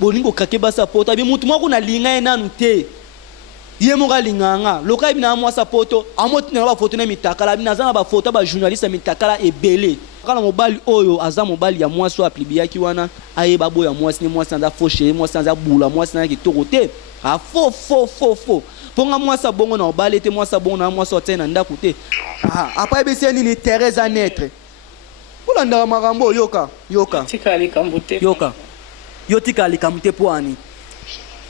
bolingo kake basa poto abi mutu moko na linga enanu te ye moka linganga loka bina mwa sa poto amoti na ba photo na mitakala bina zana ba photo ba journaliste mitakala ebele kala mobali oyo aza mobali ya mwasi wa plibiaki wana aye babo ya mwasi ni mwasi nda fauché mwasi nda bula mwasi na kitoko te a fo ponga mwasi bongo na obali te mwasi bongo na mwasi otena ndako te après bese ni Teresa Netre ulanda magambo yoka tikali kambute yoka yotikali kamute poani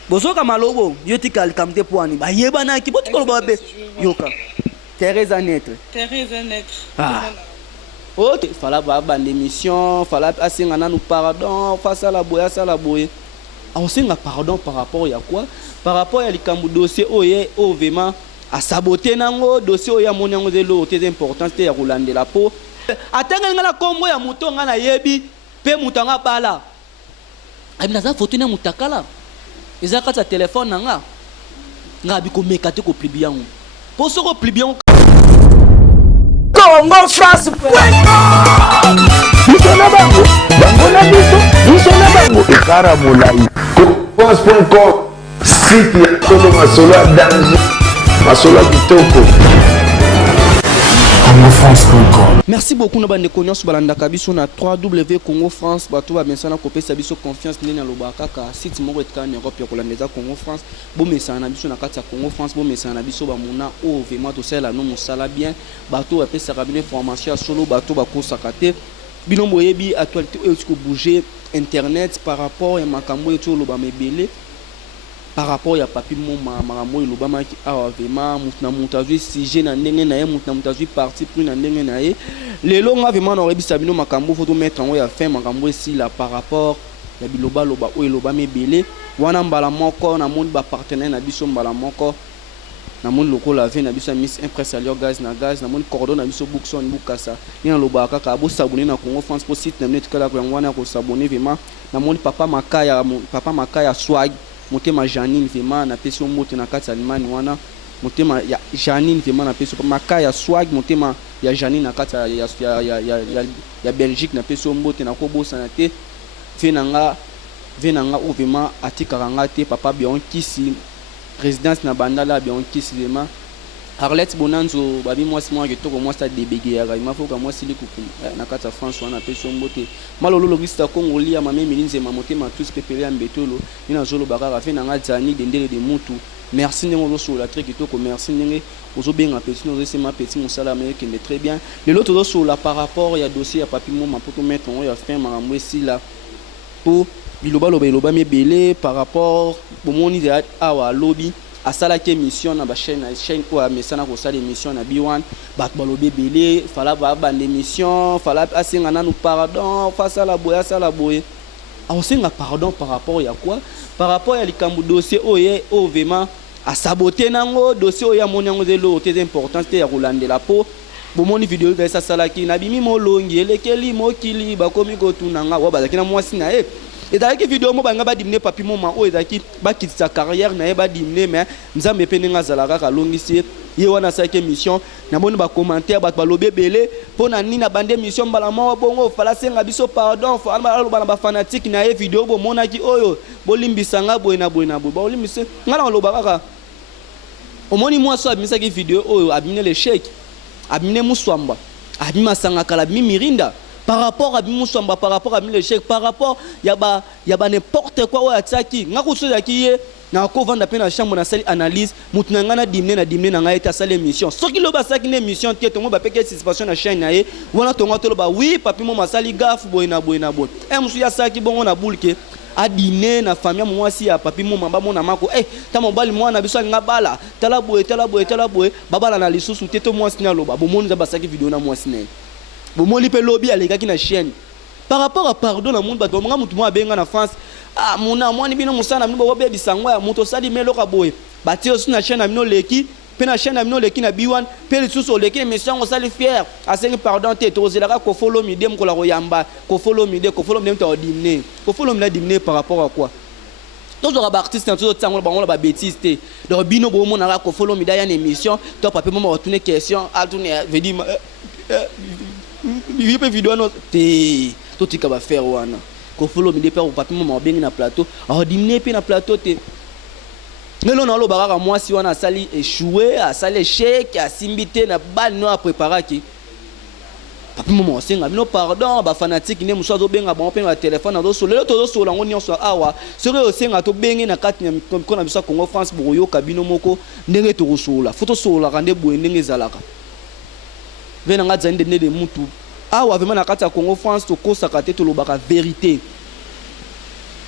bozoka malobo yotikali kamute poani bayeba na ki botikolo babe yoka Teresa Netre ok fala ba l'émission fala asinga na nous pardon face à la boye on singa pardon par rapport à quoi par rapport à likambu dossier oye o vraiment a saboter nango dossier oya monyango zelo très important c'était ya rolande la peau atanga ngala kombo ya muto nga na yebi pe mutanga bala abina za photo na mutakala ezaka ta téléphone nga biko mekate ko plibiango poso ko plibiango Congo France Nisona bango bango na biso nisona bango ekara molai France.com site ya Solo Masolo danger Masolo kitoko CongoFrance.com. Merci beaucoup na bande konyo sur balanda kabiso na 3W Congo France bato ba mensana ko pesa biso confiance ndena lobaka ka site moko etkana Europe ya kolandeza Congo France bo mesana biso na kati ya Congo France bo mesana biso ba mona o vraiment to sala no musala bien bato ba pesa kabine formation ya solo bato ba kosakate binombo yebi actualité e ko bouger internet par rapport ya makambo eto loba mebele par rapport ya papi moma makambo lobama ki awa vraiment mutna mutazwi sujet na ndenge na ye mutna mutazwi parti plus na ndenge na ye lelo nga vraiment na rebisa bino makambo faut mettre en ya fin makambo ici là par rapport ya biloba loba o loba mebele wana mbala moko na monde ba partenaire na biso mbala moko na monde lokola ve na biso Miss Impresario gaz na monde cordon na biso Bookson Bukasa ina loba kaka abo s'abonner na Congo France pour site na net kala ko ngwana ko s'abonner vraiment na monde papa makaya swag motema Janine vraiment na peso moto na kati Allemagne wana motema ya Janine vraiment na peso makaya swag motema ya Janine na kati ya Belgique na peso moto na ko bosa na te venanga ou vraiment atikanga te papa bien kisi résidence na bandala bien kisi vraiment Arlette Bonanzo babi mwasi mwa kitoko mwasi ta debege ya ga mafoka mwasi likuku na kata France wana peso mbote malolo logista Congo lia mame milinze mamotema tous pepele ya mbetolo ina zolo bakara fe na ngazani dendele de mutu merci ndenge zo la très kitoko merci ndenge ozo benga petit no zese ma petit musala américain de très bien le lot zo la par rapport ya dossier ya papi moma pour mettre on ya fin marambo ici là pour biloba mebele par rapport au moni de awa lobby asala ke mission na ba chaîne ko mesana ko sala émission na B1 bat balobe belé fala ba bande émission fala asinga na nous pardon face à la boye on singa pardon par rapport ya quoi par rapport à likambu dossier oye o vraiment a saboter nango dossier oya monyango zelo très important c'était ya rolande la peau bomoni vidéo de ça sala ki na bimi molongi elekeli mokili bakomi ko tunanga wa bazaki na mwasi na et d'ailleurs que vidéo mo banga ba dimne papi moma o ezaki ba kitisa carrière na ye ba dimne mais nzambe peninga zalaka ka longisi ye wana sa ke mission na moni ba commentaire ba lobe belé pona nini na bande mission bala mo bongo fala senga biso pardon fala ba ba fanatique na ye vidéo bo monaki oyo bolimbisa nga boye na boye ba olimbisa ngala loba kaka omoni moi so abimisa ki vidéo oyo abimine le chèque abimine muswamba abima sanga kala mirinda par rapport à Bimusamba, par rapport à Milechek, par rapport y a n'importe quoi ou à Tsaki, n'a pas de qui n'a qu'au vent d'appel à chambre na salle analyse, moutnanga dimné na nga eta salle émission. Ce qui le bas ça qui une émission qui est ton ba peke situation na chaîne na ye, wana tonga to ba oui papi mo masali gaf boina boy. Eh musu ya saki bongo na bulke a dîner na famille moi si a papi mo mamba mona mako ta mobali mwana biso nga bala tala boy babala na lisusu teto moi sina loba bo moni za basaki vidéo na moi sina bomoli pe lobby alekaki na chaîne par rapport à pardon na monde bato nga mutu mo abenga na France mona mwani bino musana mino bobe bisango ya muto sali melo ka boye bati osu na chaîne na mino leki pe na chaîne na mino leki na B1 pe lisusu leki mission sali fier asengi pardon te tozelaka ko follow mi dem ko la royamba ko follow mi de to dimné ko follow mi na dimné par rapport à quoi tous les artistes na tous tango bango la ba bêtise te donc bino bo mona la ko follow mi da ya émission to papi mo retourner question a tourner veut dire il peut vidéo non te to tika ba faire wana kofolo mi depa papi mama bengi na plateau a diminuer pe na plateau te ngelo na lo baraka mwasi wana asali échoué asali échec asimbité na balle no a préparer ki papi mama senga bino pardon ba fanatique ne muso zo benga bon pe na téléphone zo solo to solo ngo nyonso awa sori o senga to bengi na kati na kona biso Congo France boyo kabino moko ndenge to sola photo sola kande boye ndenge zalaka vena nga zande ne de mutu awa vraiment na kati ya Congo France to kosaka te to lobaka vérité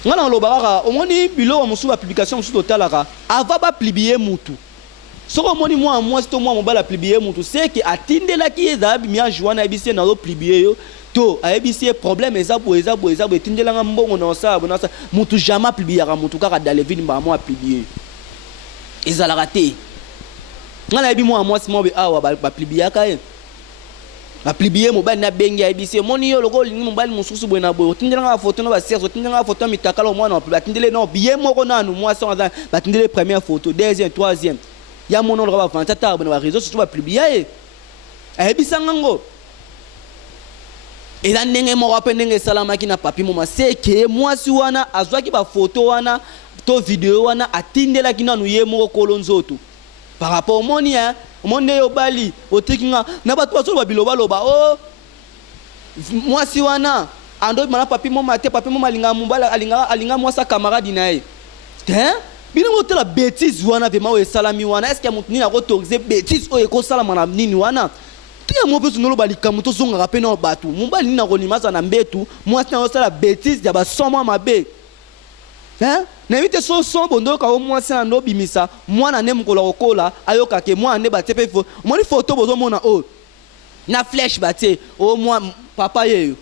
ngana lobaka omoni bilo musu ba publication musu to talaka ava ba publier mutu soko moni moi to moi mobala publier mutu c'est que atindela ki ezabi mi a joana ebisi na lo publier yo to ebisi problème ezabo etindela nga mbongo na sa mutu jamais publiera mutu kaka dans les villes ba moi publier ezalaka te ngana ebi moi si mo be awa ba publier ka ba publier mobile na bengi ebisi moni yo loko lingi mobile mususu bwena boyo tindela nga photo na ba serre tindela nga photo mitakala moi na tindele no bien moko nanu moi sans ba tindele première photo deuxième troisième ya mono lo ba vanta ta ba réseau surtout ba publier ebisanga ngo ela ndenge mo rape ndenge salama ki na papi moma c'est que moi si wana azwaki ba photo wana to video wana atindela ki nanu ye moko kolonzoto par rapport au moni hein monde yo bali otekinga na bato baso ba biloba loba oh moi si wana ando mana papi moma te papi moma linga mumbala alinga moi sa camarade nae hein bino motela bêtise wana vraiment o salami wana est-ce que mutu ni autoriser bêtise o eko salama na nini wana tia mo beso no balika mutu zonga rapena o batu mumbali ni na konimasa na mbetu moi na o sala bêtise ya ba soma mabe hein na vite so bondo ka o moi sa no bimisa moi na ne mukola kokola ayoka ke moi ne batepe fo moni photo bozo mona o na flèche baté o moi papa yeyo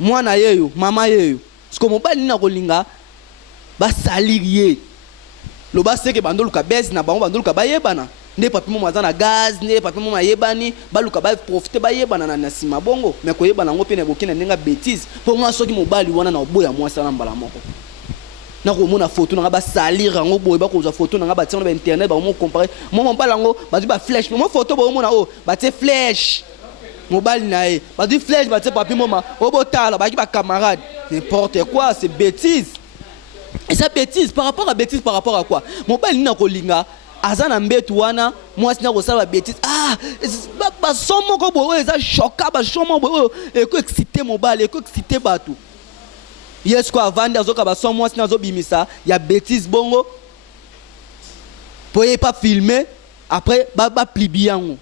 moi na yeyo mama yeyo sko mobali ni na kolinga ba salirier lo ba seke bandolu ka base na bango bandolu ka bayebana nde papi mo mazana gaz nde papi mo mayebani baluka ba profiter bayebana na sima bongo mais ko yebana ngo pe na bokina ndenga bêtise pour moi soki mobali wana na oboya moi sala mbala moko na ko mona photo na ba salir ngo boye ba ko za photo na ba tsona ba internet ba mo comparer mo mbala ngo ba di ba flèche mo photo ba mona o ba te flèche mobile na e ba di flèche ba te papi moma o botala ba ki ba camarade n'importe quoi c'est bêtise. Et ça bêtise par rapport à quoi mobile ni na kolinga azana mbetu wana moi sina ko sala bêtise ba somo ko boyo eza choka ba somo boyo e ko exciter mobile e ko exciter batu yes ko avanda azoka ba somo moi sina zo bimisa ya bêtise bongo poye pas filmer après ba plibiango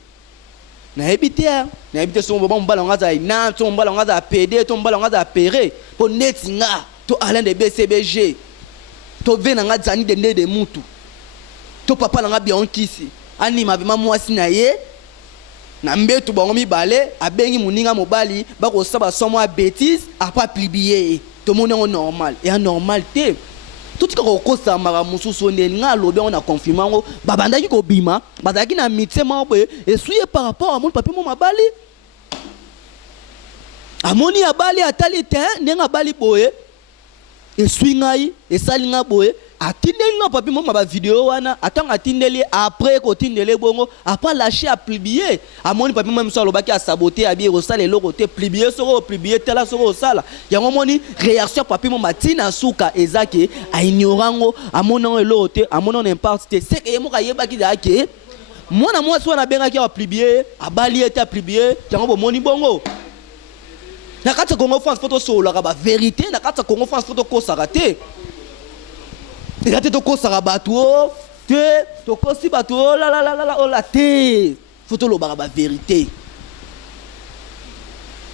na ebite so bon mbala ngaza ina to mbala ngaza PD to mbala ngaza pere po netinga to Alain de BCBG to vena nga zani de mutu to papa nga bien kisi ani mavema mwasi na ye na mbetu bango mibale abengi muninga mobali bako saba somo a bêtise a pas publier to monengo normal et anormal te tout ko kosa mara mususu ne nga lobe on a confirmé ngo babandaki ko bima bazaki na mitse mabo et souillé par rapport à mon papi mo mabali amoni abali atali te nenga bali boye et swingai et salinga boye atindeli no papi mo ba vidéo wana atanga atindeli après ko tindele bongo après lâcher à publier amoni papi mo mso lobaki a saboter abi ko sala le côté publier soko publier tela soko sala yango moni réaction papi mo matina suka ezake a ignorango amonango elote amonango n'importe c'est que mo ka yebaki dake mwana mwasi wana bengaki a publier abali eta publier yango bo moni bongo na kati Congo France photo solo ka ba vérité na kati Congo France photo ko sarate et là to ko sarabatu te to ko si batu la te photo lo ba vérité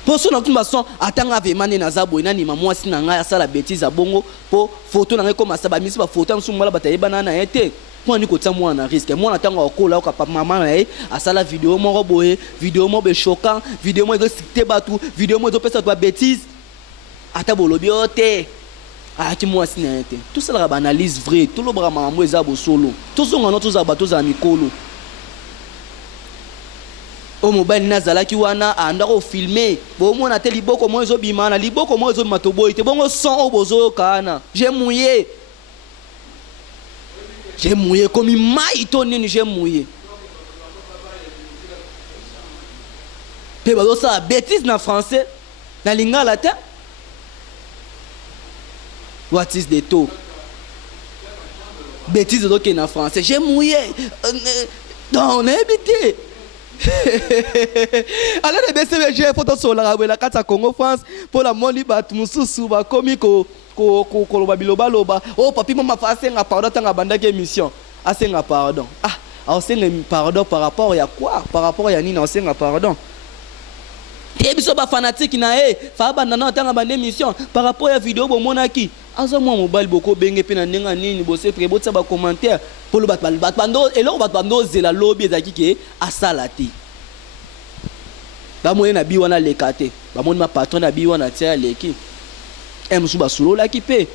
pour ça na toute façon atanga vemane na zabo ina ni mamwasi na nga sala bêtise a bongo po photo na nga ko masaba misi ba photo nsumu mala batayeba na ete moi ni ko tsa moi na risque moi na tanga okola ka papa maman na a sala vidéo mo boye vidéo mo be choquant vidéo mo de cité batu vidéo mo de pesa to bêtise ata bolobi ote ti moi sina ete tout ça la analyse vrai tout le bras maman eza bo solo tout zonga no tout za bato za mikolo o mobile nazala ki wana anda ko filmer bo mona te liboko mo ezo bimana liboko mo ezo matoboy te bongo son o bozo kana j'ai mouillé comme il maille tonne j'ai mouillé pe ba ça bêtise na français na lingala te What is the taux? Bêtise de l'autre en français. J'ai mouillé. Non, on a habité. Alors, les BCBG, il faut sur la carte à Congo France pour la monnaie, Moussousou, comme oh, papi, maman, fait un pardon, tant à émission. Ah, c'est un pardon. Ah, c'est un pardon par rapport à quoi? Par rapport à Nina, c'est un pardon. Et puis, c'est fanatique, fa bandana tant à émission par rapport à la vidéo, bon, monaki. Aza moi mobile beaucoup benge pe na ndenga nini bosse prébo tsa ba commentaire pour le batbando et là on batbando zela lobby ezaki ke asala te ba moye na bi wana lekate ba moni ma patron na bi wana tia leki emsu ba sulo la ki pe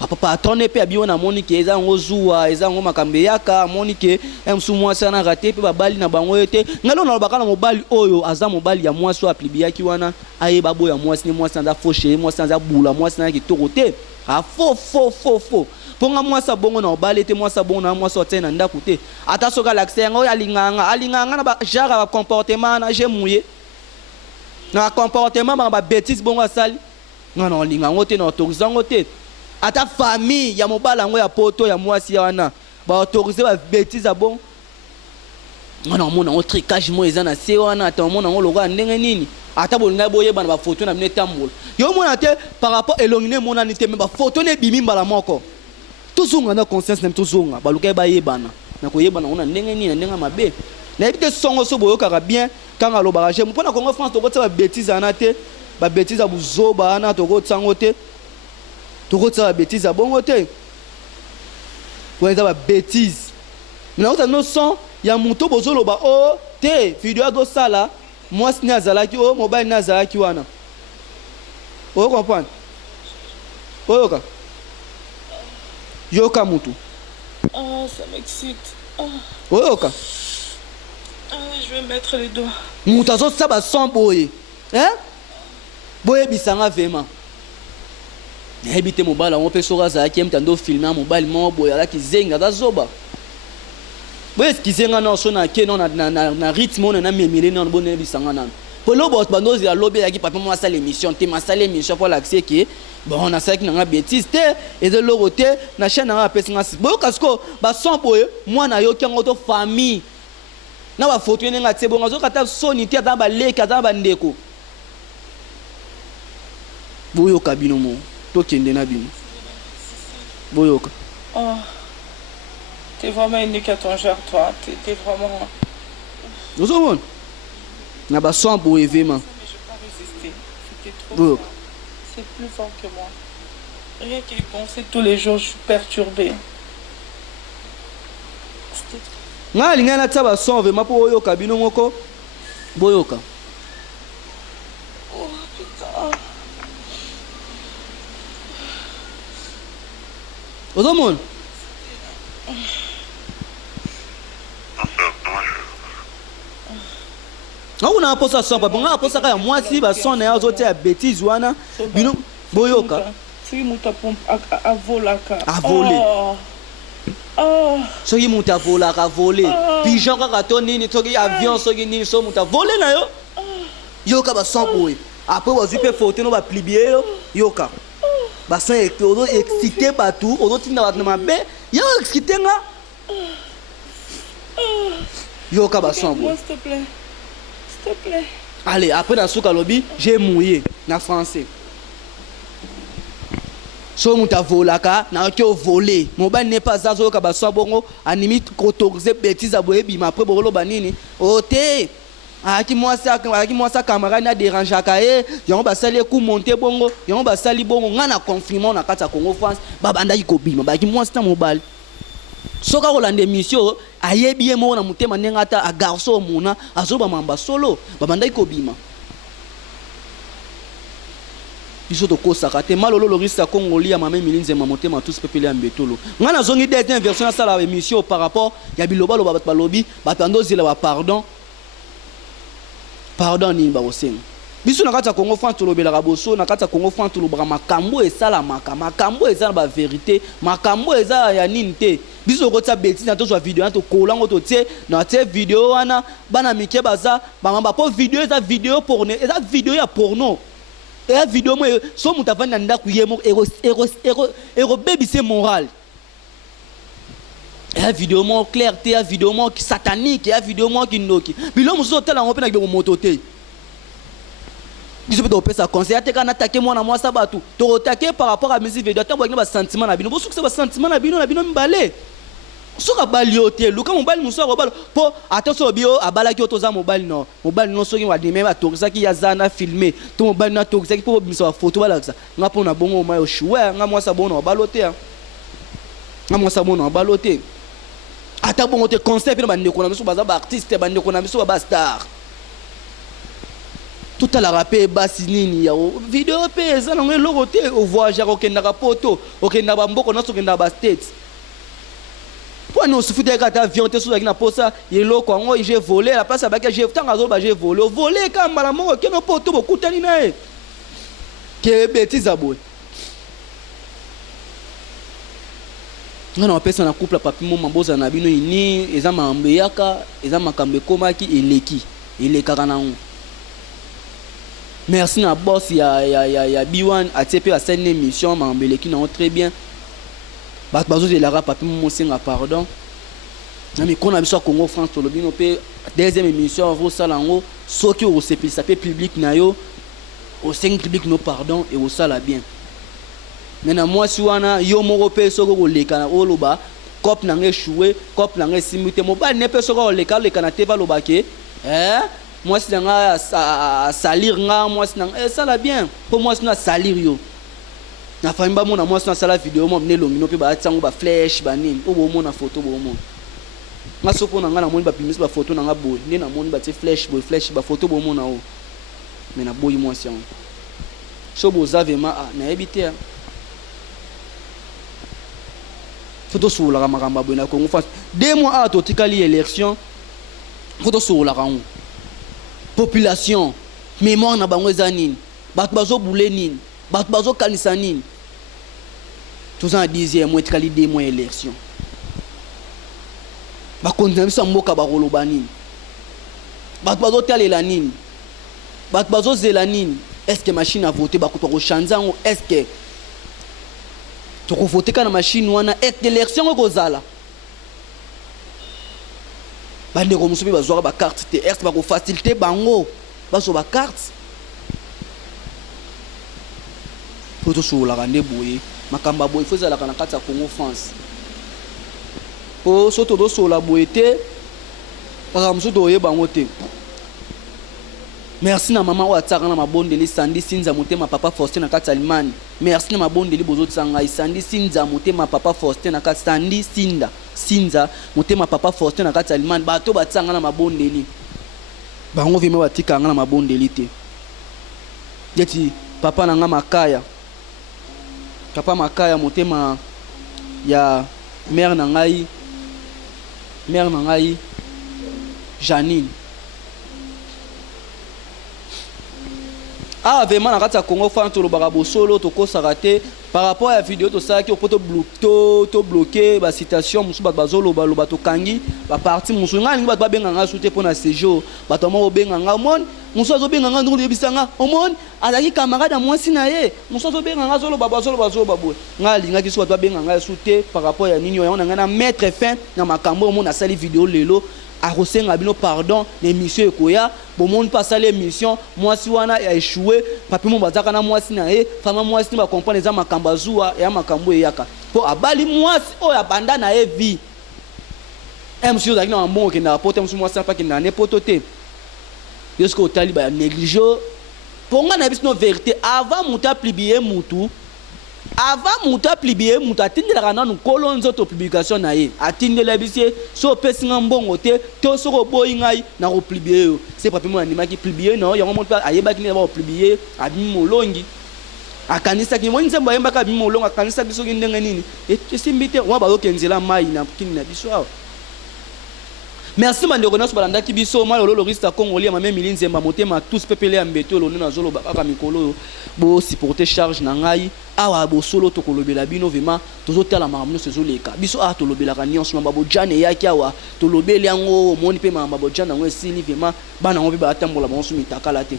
papa patron ne pe bi wana moni ke eza ngozuwa eza ngo makambe yaka moni ke emsu mwasi na raté pe ba bali na bango ete ngalo na bakala mobile oyo aza mobile ya mwasi wa plibiaki wana aye babo ya mwasi ni mwasi nda fauché mwasi nda bula mwasi na ki torote. Ah, faux. Ponga mwasa bongo na obale te mwasa bongo na mwasa otena nda kute. Ata soka l'accès ngo ya linganga na ba jara comportement na je mouillé. Na comportement ba bêtise bongo asali. Ngana linganga te na autorisant te. Ata famille ya mobala ngo ya poto ya mwasi wana. Ba autoriser ba bêtise a bon. Ngana mona o tricage mo ezana se wana ata mona ngo loga ndenge nini. Ata bolinga boye bana ba photo na mine tambola. Yo mona te par rapport elongine mona ni te me ba photo ne bimi mbala moko. Tuzunga na conscience nem tuzunga baluka ba yebana. Na ko yebana ona ndenge nini ndenge mabe. Na ebite songo so boyo kaka bien quand alo baraje mpona Congo France to kotsa ba bêtise ana te ba bêtise abuzoba ana to kotsango te. To kotsa ba bêtise abongo te. Weza ba bêtise. Na ota no son ya muto bozolo ba o te video do sala. Moi, c'est Nazalaki, oh, mobile Nazalaki, wana. Oh, comprendre? Oh, yoka. Yoka mutu. Oh, ça m'excite. Oh. Oh, yoka. Ah, je vais mettre les doigts. Mutazo saba sans boye. Hein? Boye bisanga vraiment. Nebite mobile, on peut sora za qui aime tando filmer mobile mo boye ala ki zenga da zoba. Boye skizenga na so na ke non na rythme on na memele na bonne bisanga na. Polo bot bando ya lobby ya ki papa moi ça l'émission, te ma salle émission pour l'accès qui bon on a ça qui na bêtise te et de l'autre na chaîne na pesinga. Boye kasko ba son boye moi na yo ki ngoto famille. Na ba photo nga tsebo ngazo kata soni te da ba leka da ba ndeko. Boyoka bino mo to kende na bino. Boyoka. Oh. T'es vraiment unique à ton genre, toi. T'es vraiment... Nous avons. Na ba son boye vraiment. Mais je peux pas résister. C'était trop Boyoka. fort. C'est plus fort que moi. Rien qu'à y penser tous les jours, je suis perturbée. C'était trop... Nga linga na tsa ba son vraiment po boyoka bino moko. Boyoka. Oh putain. Ozomon. On a posé ça papa, on a posé ça moi si ba son na autres ya bêtise wana bino boyoka. C'est muta pompe à volaka. À voler. Oh. Oh. Soki muta volaka voler. Pigeon kaka to nini soki avion soki nini so muta voler na yo. Yoka ba son boy. Après on zupe photo no ba plibier yo yoka. Ba son excité partout, on tinda na mabe, yo excité nga. Yoka ba son boy. S'il te plaît. S'il te plaît. Allez, après dans ce lobby, j'ai mouillé na français. So muta volaka na ki voler. Mobile n'est pas ça zo ka ba so bongo animi autoriser bêtise aboye bima après bolo banini. Ote aki mwasa camarade na déranger ka e yango ba sali ku monter bongo yango ba sali bongo ngana confirmation na kata Congo France ba banda ki kobima ba ki mwasa ta mobile. Soka rolande mission ayebi ye mo na mutema nenga ta a garçon mona azoba mamba solo ba banda ki kobima. Biso to kosaka te malolo lorisa Congolais mama milinze mamotema tous pepele ya mbetolo ngana zongi deuxième version na sala émission par rapport ya biloba lo ba balobi batando zela ba pardon ni ba osenga biso na kata Congo France to lobela ka boso na kata Congo France to lobra makambo esala makambo eza ba vérité makambo eza ya nini te biso ko tsa bêtise na to so vidéo na to kolango to tie na tie vidéo wana bana mike baza ba mamba po vidéo eza vidéo porno eza vidéo ya porno. la vidéo moi so muta vanda ndaku yemo ero baby c'est moral. La vidéo moi clarté, la vidéo moi satanique, la vidéo moi qui noki. Bilo muso tela on pe na be motote. Biso peut ça conseil ateka na attaquer moi na moi sabatu. To attaquer par rapport à mes vidéos, ta ba sentiment na bino. Bo suka ba sentiment na bino mbale. Soka bali hotel, luka mobali muso robalo po attention bio abala ki otoza mobali no. Mobali no soki wa de même atorisa ki yazana filmer. To mobali na torisa ki po biso photo bala ça. Nga po na bongo ma yo choué, nga moi sa bono balote. Nga moi sa bono balote. Ata bongo te concept na bande ko na biso baza ba artiste bande ko na biso ba star. Tout à la rapé basi nini ya vidéo pe za na ngelo roté au voyage okenda ka poto, okenda ba mboko na sokenda ba states. Pour nous se foutre avec avion te sur na posa yelo ko ngo j'ai volé la place avec j'ai tant azo ba j'ai volé quand malamo ke no poto bokutani na e ke bêtise aboy ngana pesa na couple papi mo mamboza na bino ini eza mambe yaka eza makambe komaki eleka kana ngo. Merci na boss ya B1 a TP a scène émission mambe eleki na très bien. Bazo de la papi mo singa pardon. Na mi kona biso Congo France to lobino pe deuxième émission vo salango soki o sepi ça pe public na yo au 5 public no pardon et au sala bien. Maintenant moi si wana yo moko pe soko ko leka na oloba cop na ngeshoué cop na ngesimute mo ba ne pe soko leka na te va loba ke moi si nga salir nga moi si na ça la bien pour moi si na salir yo. Na famille mona moi sur la vidéo moi venez lomino pe ba tsango ba flash ba nini o bo mona photo bo mona nga sopo na nga na moni ba pimis ba photo na nga boy ni na moni ba ti flash ba photo bo mona o mais na boy moi sian so bo zavema na ebité photo sur la makamba boy na Congo France 2 mois to tikali élection photo sur la rango population mémoire na bango ezanini bato bazo boule nini bato bazo kanisa nini tous en 10e mois tikali 2 mois élection ba continuer biso mboka ba koloba nini bato bazo talela nini bato bazo zela nini est-ce que machine a voté ba ko to chanzango est-ce que to ko voter kana machine wana est élection ko zala bande ko musubi bazwa ba carte te est ba ko faciliter bango baso ba carte poto sur la rande boye makamba boye faut za la kana kata Congo France po soto do so la boyete para muso do yeba ngote. Merci na maman wa tsaka na mabondeli sandi sinza motema papa Faustin na kata Allemagne. Merci na mabondeli bozo tsanga sandi sinza motema papa Faustin na kata sandi sinza motema papa Faustin na kata Allemagne bato batsanga na mabondeli bango vime batika nga na mabondeli te yeti papa na nga makaya papa makaya motema ya mère na ngai Janine vraiment na kati ya Congo France to lobaka bosolo to kosaka te par rapport à la vidéo to ça qui poto bloquer ba citation musu ba bazoloba loba to kangi ba parti musu ngani ba benga nga soute pona séjour ba to mo benga nga mon musu zo benga nga ndungu yebisanga omon azaki camarade moi sina ye musu zo benga nga zoloba bo ngali nga kiso ba benga nga soute par rapport ya nini on nga na mettre fin na makambo mo na sali vidéo lelo a rosenga bino pardon l'émission ekoya bon monde pas ça l'émission moi si wana a échoué papi mon bazaka na moi si na e fama moi si ba comprendre za makamba zuwa ya makambo yaka po abali moi o ya banda na e vie monsieur zaki na mbongo ke na porter monsieur moi ça pas ke na ne potote yosko taliba négliger ponga na biso no vérité avant muta publier mutu avant muta publier muta tindela kana no kolonzo to publication na ye atindela bisie so pesinga mbongo te to soko boyi ngai na ko publier c'est pas moi anima ki publier non yango monte ayeba ki ne ba publier abi molongi akanisa ki mo nzemba yemba ka bi molonga akanisa biso ki ndenge nini et simbite wa ba okenzela mai na kini na biso awa. Merci mandeko na so balanda ki biso ma lolo lorista congolais ma même milinzemba motema tous pepele ya mbeto lo na zolo baka mikolo bo supporter charge na ngai awa bo solo to kolobela bino vraiment tozo tala makamno sezo leka biso a to lobela ka nyonso mamba bo jane yaki awa to lobeli yango moni pe mamba bo jana ngo esili vraiment bana ngo pe ba tambola bango so mitakala te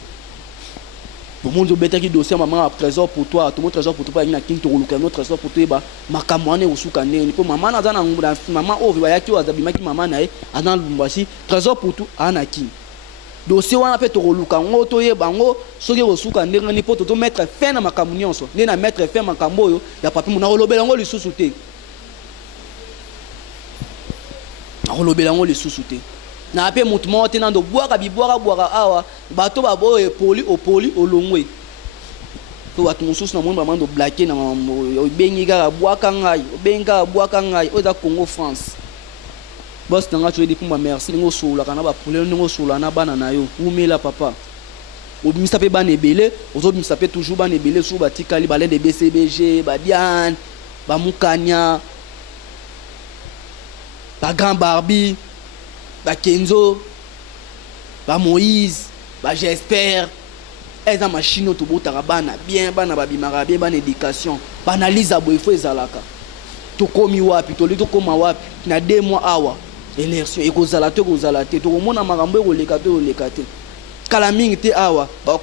Bon monde obeta ki dossier maman a trésor pour toi, tout mon trésor pour toi, il y a qui te roluka notre trésor pour toi ba makamwane usuka ne ko maman na zana ngura maman o va yaki wa zabi maki maman na e anan lumbasi trésor pour toi anaki. Dossier wana pe to roluka ngo to ye bango soki usuka ndenge ni poto to mettre fin na makambu nyonso. Ne na mettre fin makambo yo ya papi mona rolobela ngo lisusu te. Rolobela ngo lisusu te. Na pe mutu mote na ndo boaka bibwaka awa bato babo epoli opoli olongwe to watu mususu na monde bamando blaquer na bengi kaka bwaka ngai oza Congo France boss nanga tu depuis ma merci ngo sola kana ba poulet ngo sola na bana na yo umela papa obimisa pe bana ebele ozobimisa pe toujours bana ebele sou batikali balende BCBG ba Diane ba Mukanya ba Grand Barbie ba Kenzo, ba Moïse, ba j'espère. Eza machine to botaka bana bien bana babimaka bien bana éducation. Banaliza boy fo ezalaka. To komi wapi to lito koma wapi na 2 mois awa. Élection ekozala te to komona makambo ekoleka te. Kala mingi te awa ba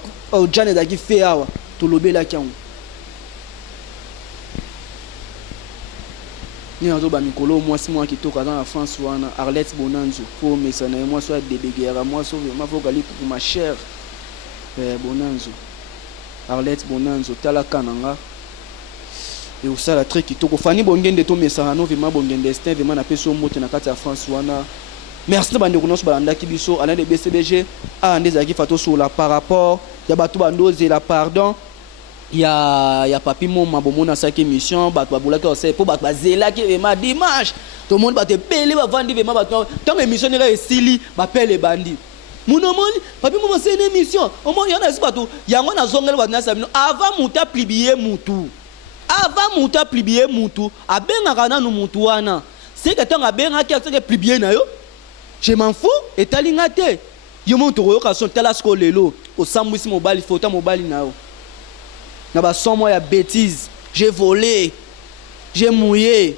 jane daki fe awa to lobela kyango. Ni azo ba mikolo mwasi mwa kitoko dans la France wana Arlette Bonanzo faut mesana moi soit débégera moi so vraiment faut gali pour ma chère Bonanzo Arlette Bonanzo tala kananga et osala très kitoko fani bongende to mesana no vraiment bongende destin vraiment na peso moto na kati ya France wana merci na bande konoso balanda ki biso Alain de BCBG a ndezaki fato sur la par rapport ya batu bandoze la pardon. Il y a papi mon mabomona saki mission bat babula que c'est pour bat bazela qui ma dimanche tout le monde va te payer va vendre vraiment bat tant émission est sili m'appelle les bandits mon omoni papi mon c'est une émission au moins il y en a ce bateau il y a on a zongel va na sabino avant muta plibier mutu abenga kana no mutu wana c'est que tant abenga qui a que plibier na yo je m'en fous et talinga te yo monto yo ka son tala sko lelo au sambwisi mobile photo mobile na yo. Na ba son moi ya bêtise, j'ai volé, j'ai mouillé.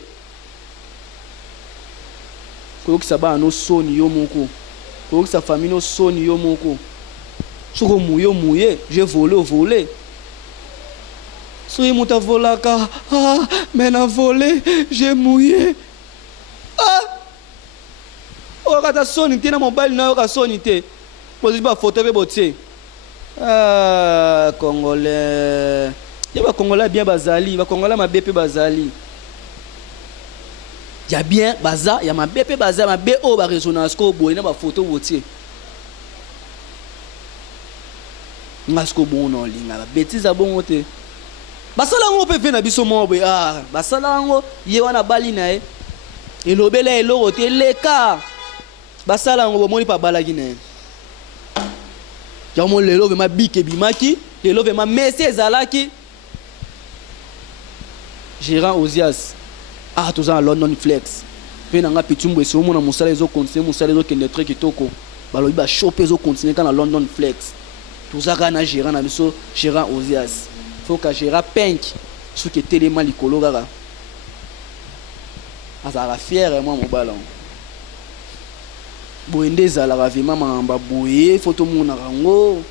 Ko ki saba no soni yo moko. Ko ki sa famille no soni yo moko. Soko mouillé, j'ai volé. So yi muta volaka, mais na volé, j'ai mouillé. O ka soni te na mobile na yo ka soni te. Posi ba photo be botie. Congolais. Il y a Congolais bien bazali, va Congolais ma BP bazali. Il y a bien baza, il y a ma BP baza, ma BO ba résonance ko boy na ba photo wotier. Ngasko bon non linga, bêtise a bon wote. Basala ngo pe fe na biso mo boy basala ngo ye wana bali na e. Elobela elo wote leka. Basala ngo bomoni pa balaki na e. Yamo lelo vema bike bimaki, lelo vema messe ezalaki. Gérant Ozias. Toza à London Flex. Pe nanga pitumbo esi omona musala ezo continuer musala ezo kende très kitoko. Balobi ba choper ezo continuer kana London Flex. Toza kana gérant na biso Gérant Ozias. Faut ka gérant Pink suki telema likolo kaka. Azara fier moi mobala. Boende ezalaka vraiment mamba boye photo mona rango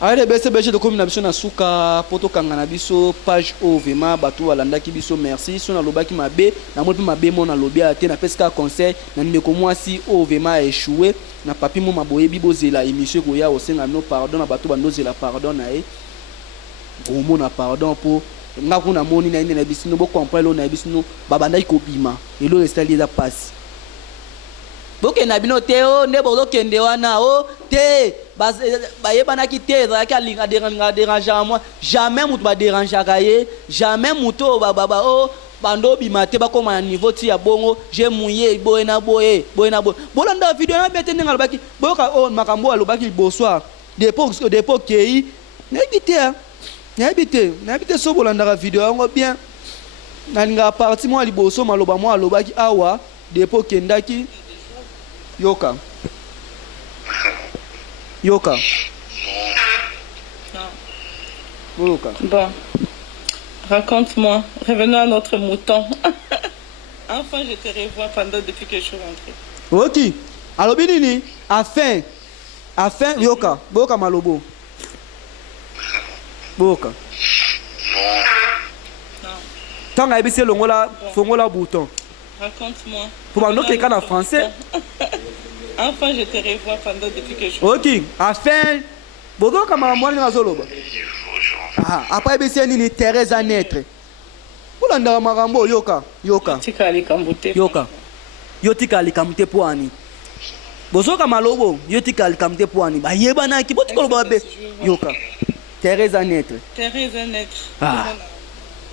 ale BCBG de commune na biso na suka poto kanga na biso page o vraiment bato balandaki biso merci so na lobaki mabe na mo pe mabe mo na lobia te na peska conseil na ndeko mwasi o vraiment échoué na papi mo maboye bibozela émission ko ya osenga no pardon na bato bandozela pardon na e o na pardon po nga kuna moni na ine na bisino bo comprendre na bisino babandaki ko bima elo restali za passe boke na bino te o ne bo kende wana o te ba yebana ki te za ka linga déranger moi jamais mutu ba déranger kaye jamais mutu baba o bando bima te ba koma niveau ti ya bongo j'ai mouillé boye na boye bolanda video na bete ninga lobaki boka o makambo alobaki bonsoir dépôt kei na bité n'habite so bolanda video yango bien na linga parti moi liboso maloba moi alobaki awa dépôt kendaki yoka Non. Bon, raconte-moi. Revenons à notre mouton. Enfin, je te revois depuis que je suis rentrée. Ok. Alors, Binini, afin. Afin, yoka, boka malobo. Boka. Non. Tant que c'est le bouton. Raconte-moi. Pour un autre cas en français. Enfin, je te revois pendant depuis que je... Ok, afin, boka maman ngazoloba. Ah, après c'est ni Thérèse à naître. Pour l'andara marambo yoka. Tika alikambote. Yoka. Yotika alikamte poani. Bozoka malobo, yotika alikamte poani. Ba yebana ki botiko babe. Yoka. Thérèse à naître. Thérèse à naître. Ah.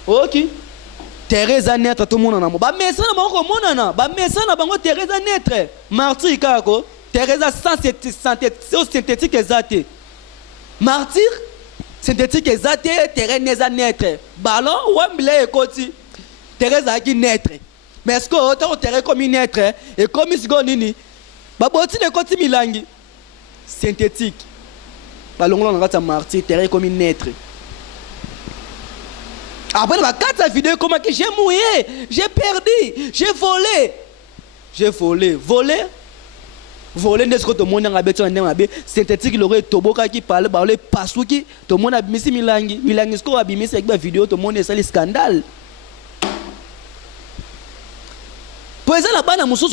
Ok. Thérèse à naître tout le monde en amour. Ba mesa na bango monana. Ba mesa na bango Thérèse à naître. Martyr kako. Thérèse à synthétique exacte. Martyr synthétique exacte. Thérèse à naître. Ballon wambile ekoti. Thérèse à qui naître. Mais est-ce que autant Thérèse comme une naître et comme si gonini. Ba boti ekoti milangi. Synthétique. Ballon on va martyr Thérèse comme une naître. Après, ma 4 vidéo, comment que j'ai mouillé, j'ai perdu, j'ai volé. Volé, n'est-ce que tout le monde a besoin de synthétique, il aurait toboka qui parle, le passou qui, tout le monde a mis milangi, ce qu'on a mis avec ma vidéo, tout le monde est salé scandale. Pour ça, la bande à Moussou,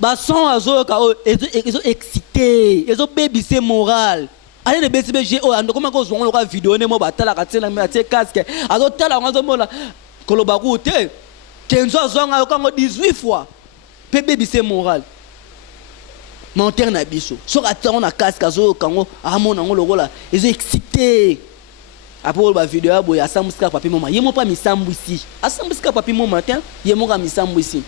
bah, son azo, ils ont excité, ils ont baby, c'est moral. Allez le BCBG oh ando comment qu'on voit vidéo ne mo batala katela me atie casque azo tala ngazo mona koloba ku te kenzo zonga ko 18 fois bébé c'est moral monter na biso so katala na casque azo kango amona ngo lokola ils ont excité après ba vidéo abo ya sambuska papi mama yemo pa misambu ici asambuska papi mama matin yemo ka misambu ici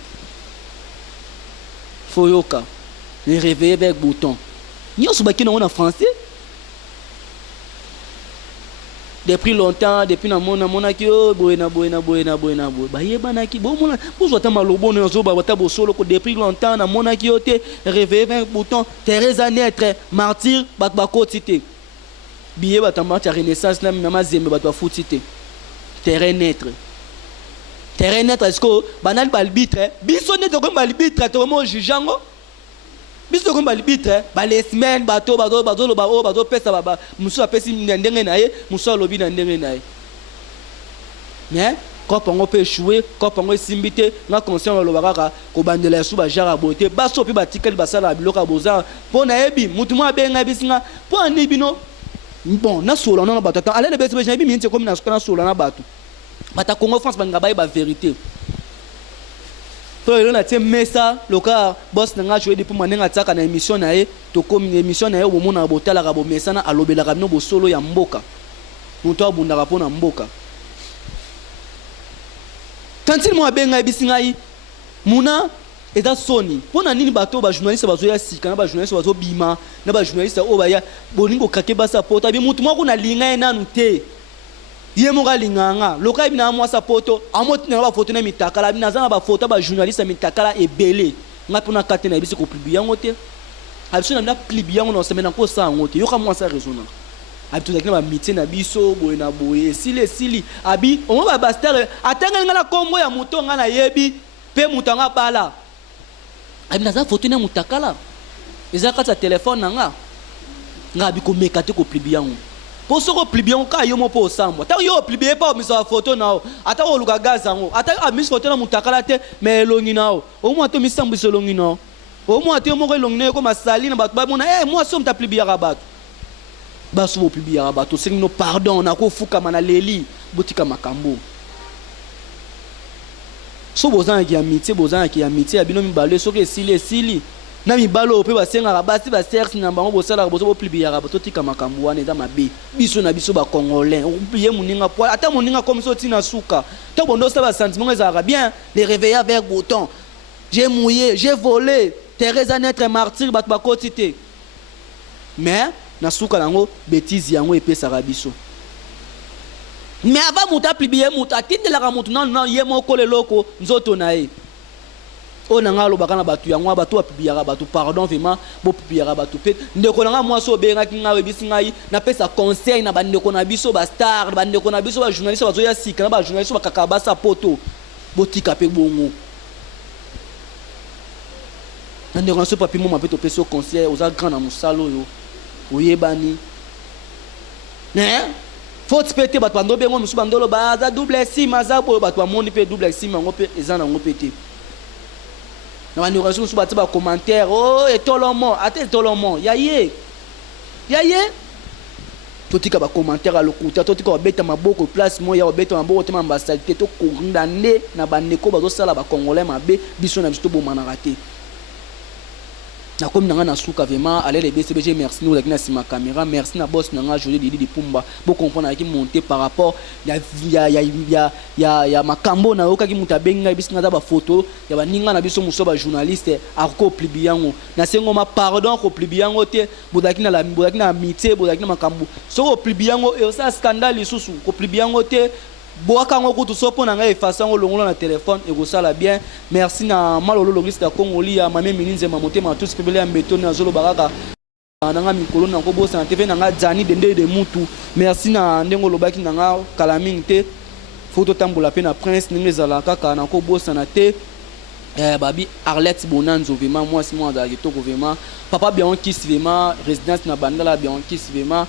foyoka les réveiller avec bouton nyoso baki na français. Depuis longtemps, depuis na ki oh boyena ba yebana ki bo mona bozwa ta malobo no zo ba wata bo solo ko depuis longtemps na mona ki ote réveiller 20 boutons Thérèse à naître martyr bat ba kotité biye ba ta marche renaissance na ma zembe bat ba futité terrain naître est-ce que banal balbitre biso ne to ko balbitre to mo jujango biso ko balbitre ba les semaines bato pesa baba muso apesi ndenge na ye muso lobi na ndenge na ye mais quand on peut échouer quand on simbité na conscient lo bakaka ko bandela su ba jara boté baso pe batikali basala biloka boza pona yebi mutu mo abenga bisinga po ani bino bon na solo na bato ta ale le bese be minti comme na solo na bato bata Congo France banga ba vérité. Il a mesa loka boss nga jouer depuis manenga tsaka na émission na ye to comme émission na ye au mona botala ka bo mesa na alobela ka no bo solo ya mboka muto abunda ka pona mboka kantil mo abenga bisingai muna eta soni pona nini bato ba journaliste bazo ya sika na ba journaliste bazo bima na ba journaliste o ba ya boningo kake ba support abi mutu mo kuna linga ena nute yemoka linganga loka bina mwa sapoto amoti na ba photo na mitakala bina zana ba photo ba journaliste mitakala ebele ngapi na kate na biso ko publier ngote abiso na publier ngo na semaine ko sa ngote yoka mwa sa raisonna abi to na ba meeting na biso boye na boye sili abi on ba bastar atanga ngala kombo ya muto ngana yebi pe mutanga bala abi na za photo na mutakala ezaka ta téléphone nga ngabi ko mekate ko publier ngo pour ce que publier on ka yo mo po sambo ta yo publier pas mi sa photo nao ata o luka gaza ngo ata a mi photo na mutakala te mais longi nao o mo to mi sambo so longi nao o mo ate mo ko longi ne ko masali na bato ba mona moi so mta publier rabat ba so publier rabat to sing no pardon na ko fuka mana leli botika makambo so bozana ki amitié abino mi balé so ke sili na mibalo pe basenga basi ba serse na bango bosala boso bo publier ba totika makambo wana eza mabe biso na biso ba congolais oublier muninga poil ata muninga comme ça tina suka to bondo ça ba sentiment ezaka bien les réveiller avec bouton j'ai mouillé j'ai volé Thérèse à naître martyr bat ba kotité mais na suka nango bêtise yango epesaka biso mais avant muta publier muta tindela mutu na yemo ko leloko nzoto na ye on a ngalo bakana batu yango batu apibiyaka batu pardon vraiment bo pibiyaka batu pe ndeko nanga moi so benga kinga bisingai na pesa conseil na bandeko na biso ba star bandeko na biso ba journaliste bazo ya sika na ba journaliste ba kakaba sa poto botika pe bongo ndeko na so papi mo mapeto peso conseil oza grand na musalo yo oyebani faute pété bato bando bengo musu bandolo baza double sim aza boyo bato bamoni pe double sim yango pe eza nango pété na bandi raison musu bato ba commentaire oh etolomo ate etolomo yaye totika ba commentaire à lokuta totika beta maboko place moya beta maboko tema ambassadeur to condamné na bandeko bazo sala ba congolais mabe biso na biso to bomana raté na comme nanga na souka vraiment aller les BCBG merci nous la sima caméra merci na boss nanga Joli Didi Pumba pour comprendre qui monter par rapport ya makambo na yoka ki mutabenga biso na ba photo ya baninga na biso muso ba journaliste arko plibiango na sengo ma pardon ko plibiango te bodaki na amitié bodaki na makambo so ko plibiango e ça scandale isusu ko plibiango te boaka ngo kutu sopo na ngai efasa ngo longola na téléphone et gosala bien merci na malolo logiste ya Congoli ya mame mininze mamote ma tous pebele ya mbeto na zolo baraka nanga mikolo na ko bosa na TV na nga Jani dende de mutu merci na ndengo lobaki na nga kalaming te photo tambola pe na prince ninge zala kaka na ko bosa na te babi Arlette Bonanzo vraiment moi c'est moi d'ailleurs to vraiment papa bien qui vraiment résidence na bandala bien qui vraiment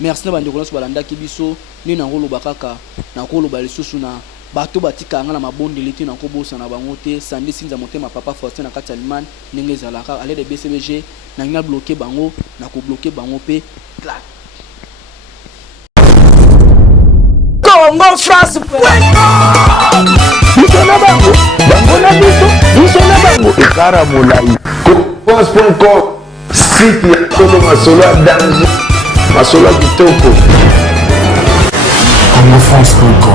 merci na bandeko nyonso balandaki biso ni na ngolo bakaka na koloba lisusu na bato batika nga na mabondeli te na kobosa na bango te sandi sinza motema papa Faustin na kati Allemagne ndenge ezalaka ale de BCBG na ngina bloquer bango na ko bloquer bango pe clac Congo France biso na bango na biso na bango ekara molai France.com site ya Tolo Masolo ya danger Masolo kitoko Congo France.com